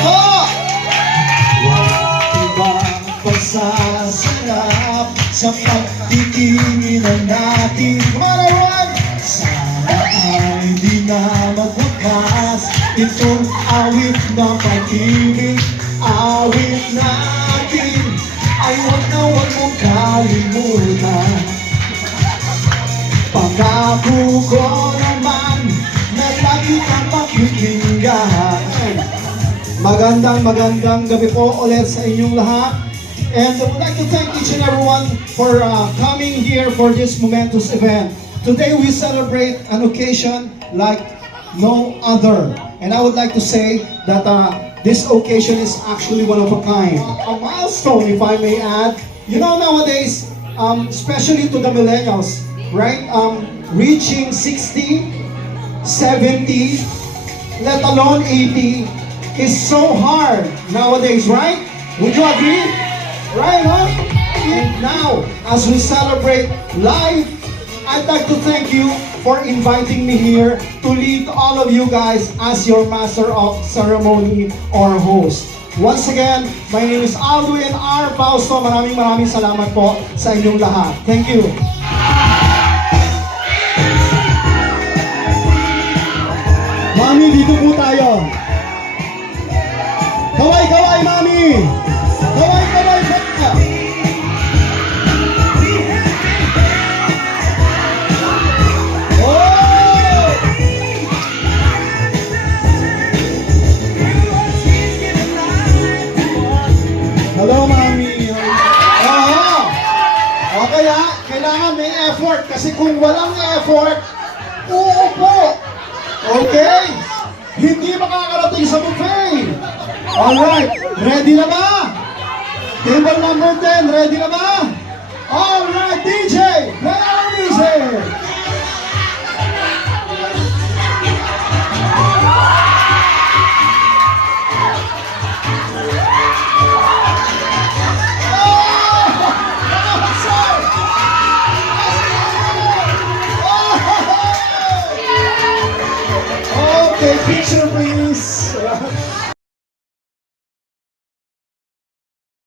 po! Walang iba pagsasarap sa pagtitinginan natin. Kumarawan! Sana ay di na magwakas itong awit na pag-ibig. Awit natin ay huwag mong kalimutan. Pangako ko naman na lagi kang pakikinggan. Magandang gabi po ulit sa inyong lahat. And I would like to thank each and everyone for coming here for this momentous event. Today we celebrate an occasion like no other. And I would like to say that this occasion is actually one of a kind. A milestone, if I may add. You know, nowadays, especially to the millennials, right? Reaching 60, 70, let alone 80 is so hard nowadays, right? Would you agree? Right, huh? And now, as we celebrate life, I'd like to thank you for inviting me here to lead all of you guys as your master of ceremony or host. Once again, my name is Alduin R. Fausto. Maraming salamat po sa inyong lahat. Thank you. Mami, dito po tayo. Kaway, Mami! Kaway, bata! Oh! Hello, Mami! O kaya, kailangan may effort kasi kung walang effort, uupo! Okay? Hindi makakarating sa buffet. Alright. Ready na ba? Table number 10. Ready na ba? Alright.